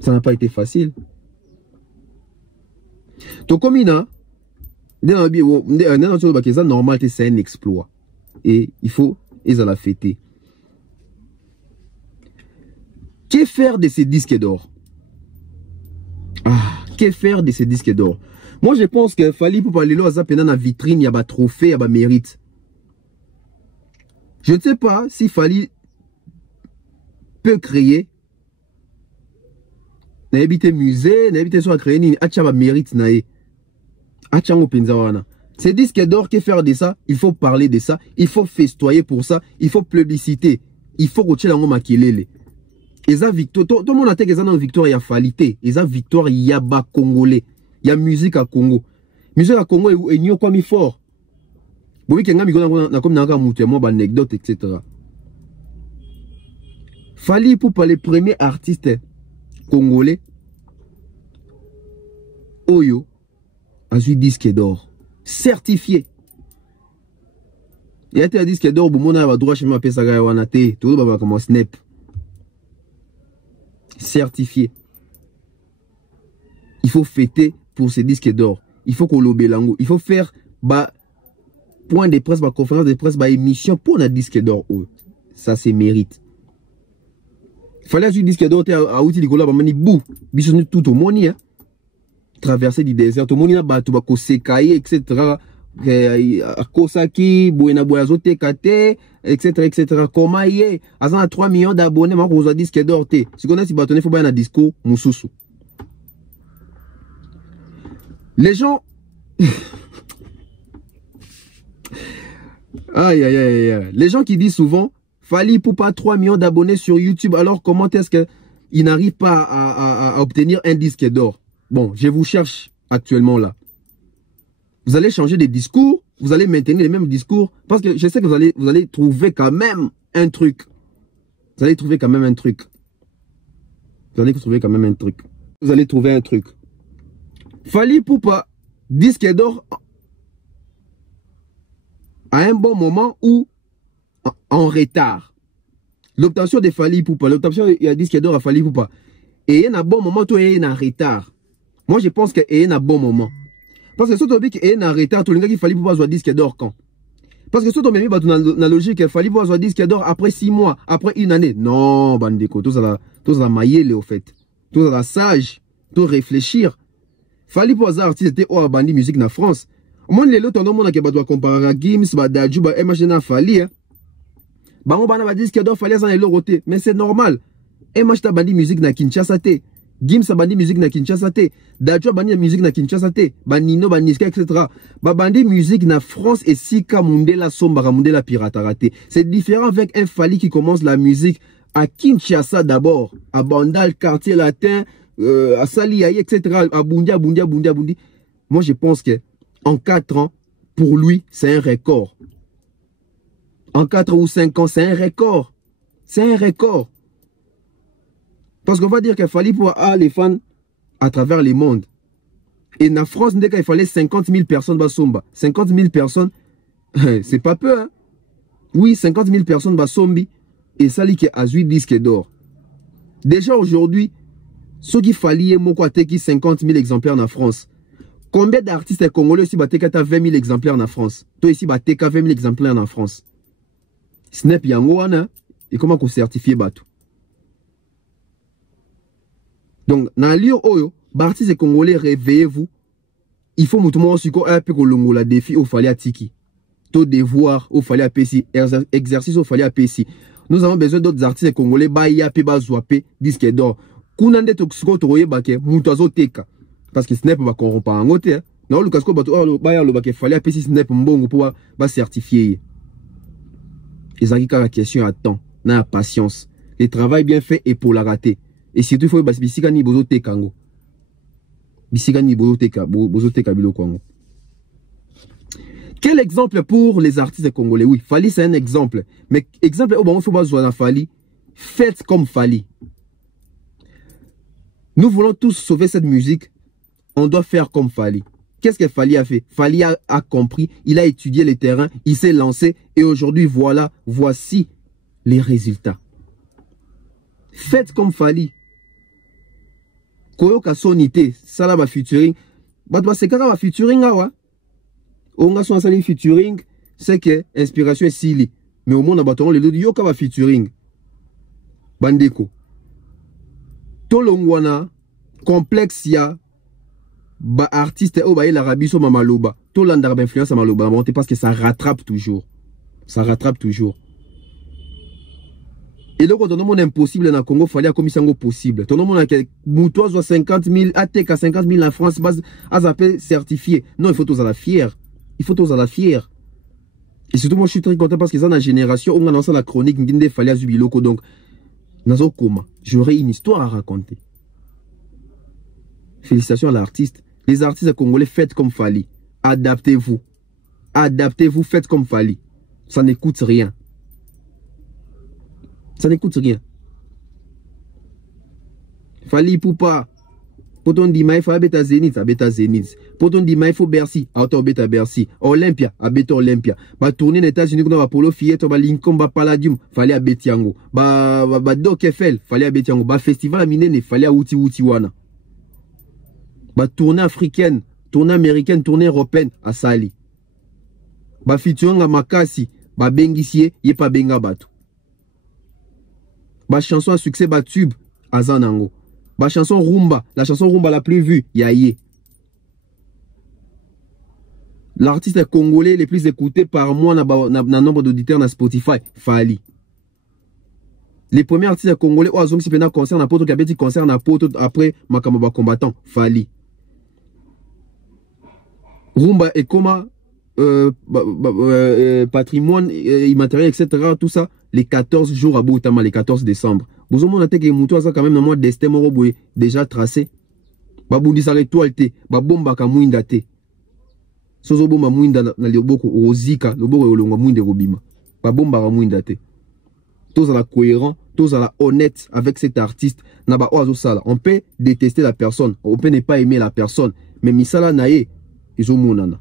Ça n'a pas été facile. Donc comme il a, c'est normal, c'est un exploit. Et il faut, ils allaient la fêter. Que faire de ces disques d'or? Ah, que faire de ces disques d'or? Moi je pense qu'il fallait pour parler là, ça pendant la vitrine, il y a un trophée, il y a un mérite. Je ne sais pas si Fali peut créer n'habite musée, n'habite soit créer ni achaba mérite nae. Achango penzawana. C'est disque d'or que faire de ça, il faut parler de ça, il faut festoyer pour ça, il faut plébisciter, il faut que tu l'ango makilele. Et ça victoire, tout le monde a dit que ça dans victoire il y a falité, et ça victoire il y a bas congolais, il y a musique à Congo. Musique à Congo est nio comme fort. Bon, il y a une anecdote, etc. Fali Poupa, les premiers artistes congolais, Oyo, a eu disque d'or. Certifié. Il y a un disque d'or, bon, on a droit chez moi, tout le monde comme snap. Certifié. Il faut fêter pour ces disques d'or. Il faut qu'on l'obélango. Il faut faire, point de presse, conférence de presse, émission pour un disque d'or. Ça, c'est mérite. Il fallait un disque d'or à outil de cola, bou, bisous tout au monde, hein. Traverser du désert, tout le monde, il sekaye, etc. À Kosaki, Bouena Boyazote, Kate, etc., etc. Comment y est? À 3 millions d'abonnés, moi, vous avez disque d'or, si on a si bâtonné, il faut bien un discours, Moussoussou. Les gens, aïe, aïe, aïe, aïe. Les gens qui disent souvent, Fali Poupa 3 millions d'abonnés sur YouTube, alors comment est-ce qu'ils n'arrivent pas à obtenir un disque d'or? Bon, je vous cherche actuellement là. Vous allez changer de discours, vous allez maintenir les mêmes discours, parce que je sais que vous allez trouver quand même un truc. Vous allez trouver quand même un truc. Vous allez trouver quand même un truc. Vous allez trouver un truc. Fali Poupa, disque d'or à un bon moment ou en retard. L'obtention de Fali Poupa, l'obtention il y a disque d'or à Fali Poupa. Et il y a un bon moment, tout est en retard. Moi je pense qu'il y a un bon moment. Parce que si tu dis qu'il y a un retard, tout le monde qui Fali Poupa soit disque d'or quand? Parce que si tu me dis dans la logique qu'il Fali Poupa soit disque d'or après 6 mois, après une année. Non, bandeko, tout ça la maillé au fait. Tout ça la sage, tout réfléchir. Fali Poupa artiste était au bandi musique na France. Au moins les autres monde qui doit comparer à Gims, Dadju, MHN Fali hein. Bango bana ba disque d'or Fali ça est mais c'est normal. MHN bandi musique na Kinshasa te. Gims bandi musique na Kinshasa te. Dadju bandi musique na Kinshasa te. Banino Baniska etc. Bandi musique na France et Sika Mundela Somba Mundela Piratarate. C'est différent avec un Fali qui commence la musique à Kinshasa d'abord, à Bandal, quartier latin, à Saliaï, etc. À Bundia. Moi je pense que en 4 ans, pour lui, c'est un record. En 4 ou 5 ans, c'est un record. C'est un record. Parce qu'on va dire qu'il fallait pour les fans à travers le monde. Et en France, il fallait 50 000 personnes basomba. 50 000 personnes, c'est pas peu, hein. Oui, 50 000 personnes basombi. Et ça, qui a 8 disques d'or. Déjà aujourd'hui, ce qu'il fallait, moi, qui 50 000 exemplaires en France. Combien d'artistes congolais ici battent 20 000 exemplaires en France? Toi ici battent 20 000 exemplaires en France. Snap yango wana et comment qu'on certifier bateau. Donc dans l'heure oyo, artistes congolais réveillez-vous. Il faut mutumo siko un peu kolongo la défi au fallait tiki. Tout devoir au fallait apesi, exercice au fallait apesi. Nous avons besoin d'autres artistes congolais baya pe bazwape disque d'or. Kunande to siko to yebake mutazo teka parce que Snap va corrompre en côté. Non le casco bato baya lo bake fallait apesi Snap mbongo pour ba certifier. Ezaki ka question à temps, na patience. Le travail bien fait et pour la rater. Et surtout il faut bisika ni bozo tekango. Quel exemple pour les artistes congolais? Oui, Fally c'est un exemple. Mais exemple, il faut pas jouer Fally. Faites comme Fally. Nous voulons tous sauver cette musique. On doit faire comme Fally. Qu'est-ce que Fally a fait? Fally a compris, il a étudié les terrains, il s'est lancé et aujourd'hui voilà, voici les résultats. Faites comme Fally. Koyoka sonité, ça là va featuring. Bah c'est quand va featuring awa. On a son sali featuring, c'est que inspiration est sili. Mais au monde abaton le deux yoka va featuring. Bandeko. Tolongwana complexe ya ba artiste o ba l'Arabie so mamaloba. Tolandar influence à maloba monter parce que ça rattrape toujours. Ça rattrape toujours. Et donc, ton nom impossible dans le Congo, il fallait comme ça possible. Ton nom est moutois 50 000, ATK 50 000 en France, base à appel certifié. Non, il faut tous à la fière. Il faut tous à la fière. Et surtout, moi, je suis très content parce que dans la génération, on a lancé la chronique, il fallait à Zubiloko. Donc, dans coma, j'aurais une histoire à raconter. Félicitations à l'artiste. Les artistes congolais, faites comme Fally. Adaptez-vous. Adaptez-vous, faites comme Fally. Ça n'écoute rien. Ça n'écoute rien. Fally Ipupa. Poton Dima, il faut abeta Zénith, abeta Zénith. Poton Dima, il faut Bercy, auto beta Bercy. Olympia, abeta Olympia. Ba tourner les États-Unis, on va Polo Fillette, ba Lincoln, ba Palladium, fallait abeti yango. Ba Doc Eiffel, fallait abeti yango. Ba festival à Minene, fallait à Outi Wana. Ba tournée africaine, tournée américaine, tournée européenne, à Sali. Ba featuring à Makasi, ba Bengisie, yé pas Benga Batou. Ba chanson à succès, ba tube, à Zanango. Ba chanson Rumba, la chanson Rumba la plus vue, Yaye. L'artiste congolais le plus écouté par mois na nombre d'auditeurs na Spotify, Fally. Les premiers artistes congolais, oh, azong si pena concert na poto, kabeti concert na poto, après Makamaba combattant, Fally. Rumba et comment patrimoine immatériel, etc. Tout ça, les 14 jours à Boutama, les 14 décembre. Vous avez dit que Moutou a quand même un mois d'estin déjà tracé. Babundi sa rétoile, babomba ka muinda te. Sozo bomba muinda na lioboko ozika, loboko olonga muinde robima. Babomba ka muinda te. Tous à la cohérent, tous à la honnête avec cet artiste. Naba oazo sala. On peut détester la personne, on peut ne pas aimer la personne, mais misala nae, ils ont monana.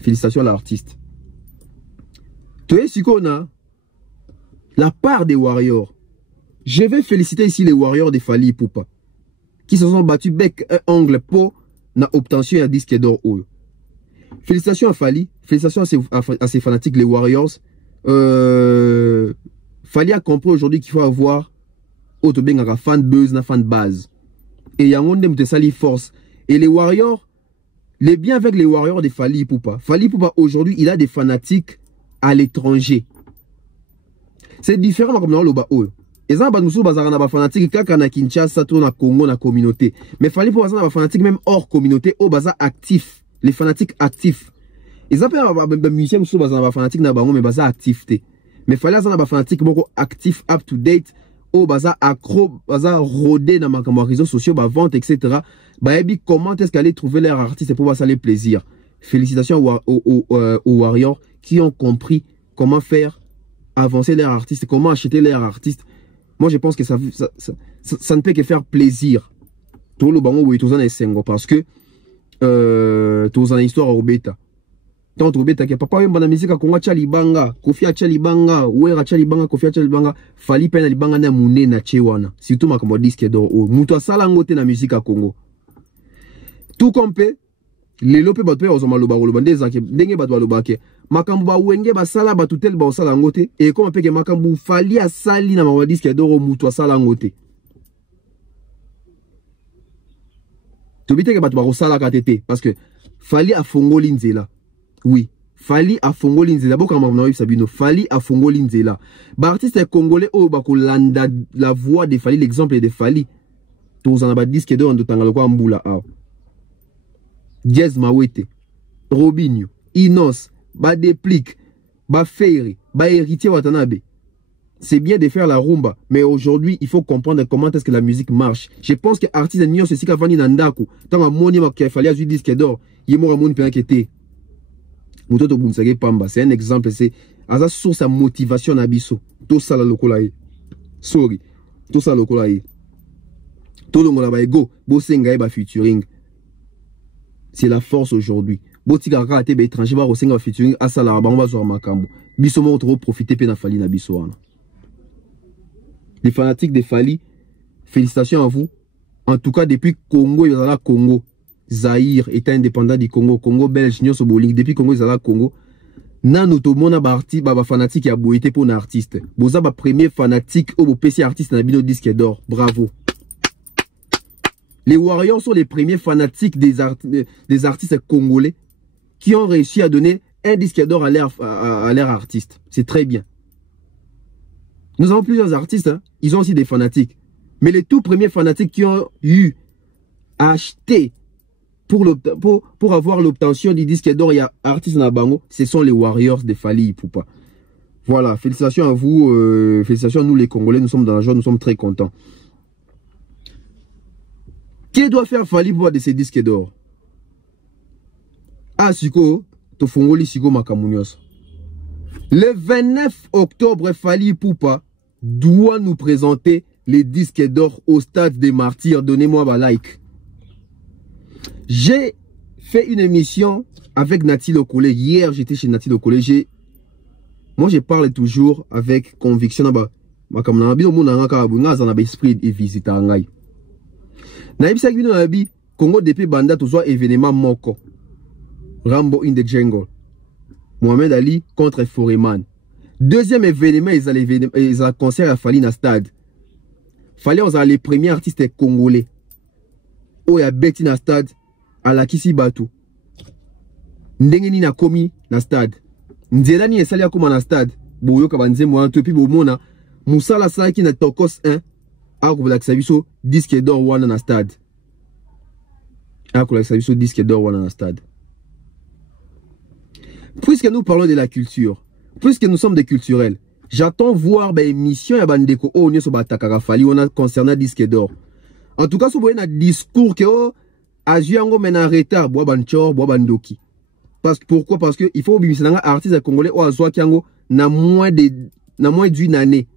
Félicitations à l'artiste. Tu es sikona la part des Warriors. Je vais féliciter ici les Warriors de Fally Ipupa qui se sont battus bec un ongle pour na obtention un disque d'or. Félicitations à Fally, félicitations à ses fanatiques les Warriors. Fally a compris aujourd'hui qu'il faut avoir auto benga fan buzz na fan base. Et yangonde mte sali force. Et les Warriors, les biens avec les Warriors de Fally Ipupa. Fally Ipupa aujourd'hui, il a des fanatiques à l'étranger. C'est différent comme dans le bas. Et ça, nous avons fanatiques kaka na Kinshasa, tout na Congo, na communauté. Mais Fally Ipupa, on a fanatiques même hors communauté, au baza actif. Les fanatiques actifs. Et ça peut avoir des musiciens qui sont fanatiques na bango, mais baza activité. Mais Fally Ipupa, on a fanatiques beaucoup actifs, up to date, au baza accro, baza rodé dans ma réseaux sociaux, ba vente, etc. Baebi, comment est-ce qu'elle trouver leurs artistes pour ça les plaisirs. Félicitations aux Warriors qui ont compris comment faire avancer leurs artistes, comment acheter leurs artistes. Moi, je pense que ça ne peut que faire plaisir. Tout le bango, oui, tout ça, parce que tout ça, histoire au bêta. Tant au bêta, que papa, il y a une musique à Konga Chalibanga, Kofi Chalibanga, Ouera Chalibanga, Kofi Chalibanga, Fally Pena Libanga na Mune na Chewana. Surtout, ma comme disque d'or. Moutoua Salangote na musique à Congo. Tout comme les lopé batoué aux hommes lobaro lobandé zake dengue batoué lobake makambo ba wenge ba sala ba tutel ba sala ngote et comme peke makambo fali a sali na ma disque d'or mutu sala ngote to bite ke ba to sala ka tete parce que fali a fongoli nzela oui fali a fongoli nzela boka mama sabino fali a fongoli nzela ba artiste congolais o ba ko landa la voix de Fali l'exemple de Fali tous en ba disque d'or ndotanga ko mbula a Jazz Mawete Robinho Inos ba déplique ba Ferry ba héritier Watanabe. C'est bien de faire la rumba, mais aujourd'hui, il faut comprendre comment est-ce que la musique marche. Je pense que artiste Nyon ceci qu'a vani nandaku, tant à moni ma qu'il fallait ajouter disque d'or, yemo ramon pe inquiété. Mutoto bunsage pamba, c'est un exemple, c'est à sa source à motivation nabiso. Tout ça la lokolaï. Sorry. Tout ça lokolaï. Tout le monde ba ego, bo senga ba featuring. C'est la force aujourd'hui. Botika raté ba étranger ba rosenga featuring asala ba on va zo makambo. Biso mo trop profiter pe na Fali na biso wana. Les fanatiques de Fali, félicitations à vous. En tout cas, depuis Congo, il y a la Congo. Zaïre était indépendant du Congo. Congo belge, Nyon Soboling. Depuis Congo, il y a la Congo. Nan tout le monde a parti, baba fanatique qui a boité pour un artiste. Boza ba premier fanatique au PC artiste na bino disque d'or. Bravo. Les Warriors sont les premiers fanatiques des artistes congolais qui ont réussi à donner un disque d'or à leur artiste. C'est très bien. Nous avons plusieurs artistes, hein. Ils ont aussi des fanatiques. Mais les tout premiers fanatiques qui ont eu à acheter pour avoir l'obtention du disque d'or et artiste Nabango, ce sont les Warriors de Fali Ipupa. Voilà, félicitations à vous, félicitations à nous les Congolais, nous sommes dans la joie, nous sommes très contents. Qui doit faire Fali Ipupa de ces disques d'or? Ah, Siko, Tofongoli Siko Makamunios. Le 29 octobre, Fali Ipupa doit nous présenter les disques d'or au stade des martyrs. Donnez-moi un like. J'ai fait une émission avec Nati Lokole. Hier, j'étais chez Nati Lokole. Moi, je parle toujours avec conviction. Esprit et visite à Ngai. Congo depuis Banda, tout soit événement Moko. Rambo in the jungle. Mohamed Ali contre Foreman. Deuxième événement, ils ont concert à Fali na stade. Fali, on a les premiers artistes congolais. Oh, il y a Betty na stade, à la Kisi Batu. Ndengeni na komi na stade. Nzelani esali ya koma na stade. Boyo kabanze mwa topi bomona. Musala saki na Tokos 1. Ako la kisabiso disque d'or wana na stade. Ako la kisabiso disque d'or wana na stade. Puisque nous parlons de la culture, puisque nous sommes des culturels, j'attends voir des émissions ya bandeko o nyo so batakaka Fali on concernant disque d'or. En tout cas, si vous voyez un discours que ajuango mena retard bois banchor bois bandoki. Parce que pourquoi? Parce que il faut obéir un artiste congolais ou azwa kiango na moins d'une année.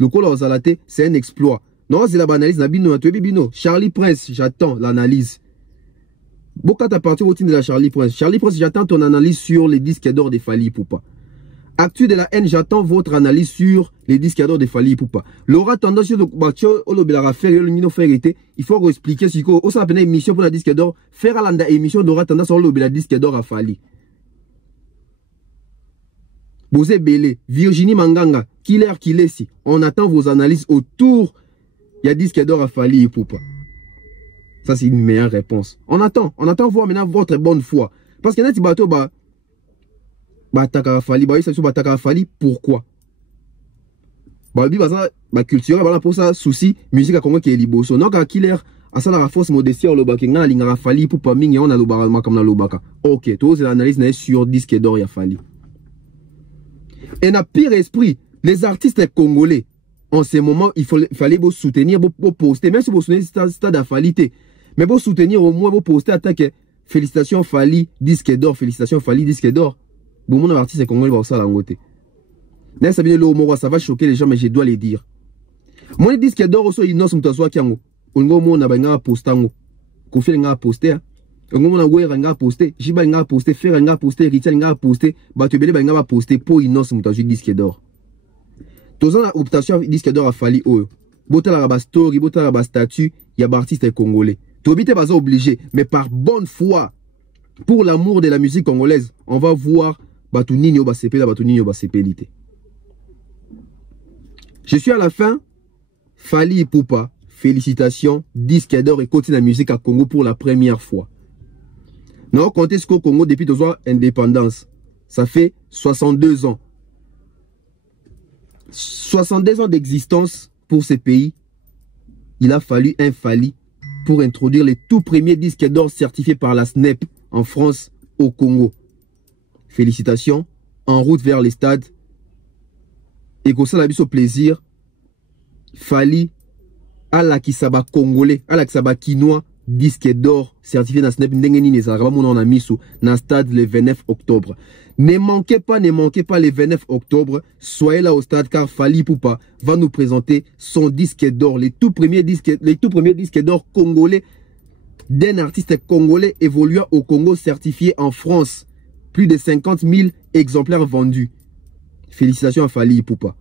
Le col aux alaté, c'est un exploit. Non, c'est la banalise na bino na bino. Charlie Prince, j'attends l'analyse. Beaucoup à partir au de la Charlie Prince. Charlie Prince, j'attends ton analyse sur les disques d'or de Fali Ipupa. Actu de la haine, j'attends votre analyse sur les disques d'or de Fali Ipupa. L'aura tendance sur le bacho, il faut expliquer ce qu'on a une émission pour la disque d'or. Faire à l'anda émission d'aura tendance sur le disque d'or à Fali. Bosé Belé, Virginie Manganga, Killer Kilesi. On attend vos analyses autour. Il y a disque d'or à Fali Ipupa. Ça, c'est une meilleure réponse. On attend voir maintenant votre bonne foi. Parce qu'il y a des bateaux, Fali, pourquoi? Culture, pour ça, souci, musique à Congo qui est liboso. Non, quand Killer, à ça, la force modestie, on a Fali pour pas ming, on a l'obaka comme l'obaka. Ok, tous les analyses sur disque d'or, il y a Fali. Et na pire esprit, les artistes congolais, en ce moment, il fallait soutenir, poster, même si vous soutenez stade à Fali, mais pour soutenir au moins, vous poster attaque. Félicitations Fali, disque d'or, félicitations Fali, disque d'or. Bon, mon artiste congolais va ça l'angoté. Ça va choquer les gens, mais je dois les dire. Moi, disque d'or, aussi, il n'ose m'tassoa kiango. Ungo mo na banga postango. Kofi nga poster. Ungo mo na wera nga poster. Jiba nga poster, Fer nga poster, Richard nga poster. Batubele banga poster pour il n'ose m'tassoa disque d'or. Tous la optation disque d'or à Fali oyo. Bota la ba story, bota la ba statut, il y a artiste congolais. Tobité baza obligé, mais par bonne foi. Pour l'amour de la musique congolaise, on va voir Batounini au Basepela, Batounini au Basepelité. Je suis à la fin. Fally Ipupa, félicitations, disque d'or et continue la musique à Congo pour la première fois. Nous avons compté ce qu'au Congo depuis notre indépendance. Ça fait 62 ans. 62 ans d'existence pour ces pays. Il a fallu un Fally pour introduire les tout premiers disques d'or certifiés par la SNEP en France, au Congo. Félicitations, en route vers les stades. Et comme ça, la vie au plaisir. Fally, à la Kisaba congolais, à la Kisaba quinois, disque d'or certifié dans SNEP Ndengeni Nezara, on a mis sous dans stade le 29 octobre. Ne manquez pas le 29 octobre. Soyez là au stade car Fally Ipupa va nous présenter son disque d'or, les tout premiers disques d'or congolais d'un artiste congolais évoluant au Congo certifié en France. Plus de 50 000 exemplaires vendus. Félicitations à Fally Ipupa.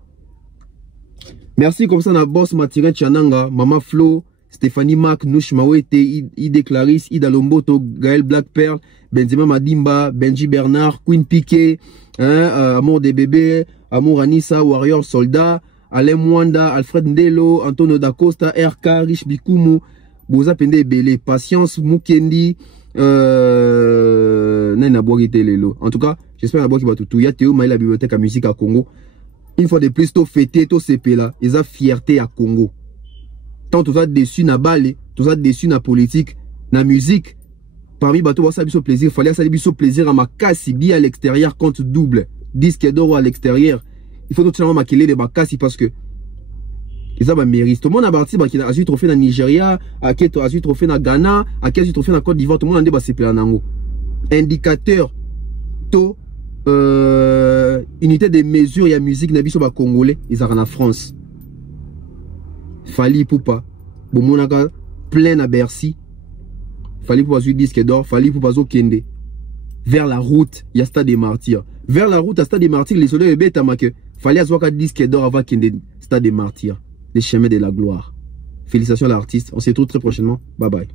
Merci comme ça na boss Mathieu Chananga, Mama Flo, Stéphanie Mac, Nouch Mawete, Ide Clarisse, Ida Lomboto, Gaël Black Pearl, Benzema Madimba, Benji Bernard, Queen Piquet, Amour des bébés, Amour Anissa, Warrior Soldat, Alain Mwanda, Alfred Ndelo, Antonio Dacosta, RK, Rich Bikumu, Boza Pende Belé, Patience Mukendi, Nena Boagite Lelo. En tout cas, j'espère que va tout. Il y a Théo Maï la bibliothèque à musique à Congo. Une fois de plus, to fêté, to CP là, ils ont fierté à Congo. Tant tout ça déçu na balé, tout ça déçu na politique, na musique. Parmi bateau, ça biso plaisir, fallait ça biso plaisir à ma cassi bien à l'extérieur compte double. Disque d'or à l'extérieur. Il faut notamment maquiller les bakassi parce que ils ont mérite. Tout le monde a parti qui a eu trophée dans Nigeria, à qui a eu trophée dans Ghana, à qui a eu trophée dans Côte d'Ivoire, tout le monde a débat CP en Nango. Indicateur to unité de mesure et musique na biso ba congolais, ils ont en France. Fally Ipupa, bomonaka plein à Bercy. Fally Ipupa zu disque d'or, Fally Ipupa zo kende. Vers la route, il y a Stade des Martyrs. Vers la route à Stade des Martyrs, les soldats bêta make. Fally azwaka disque d'or avant kende Stade des Martyrs, les chemins de la gloire. Félicitations à l'artiste. On se retrouve très prochainement. Bye bye.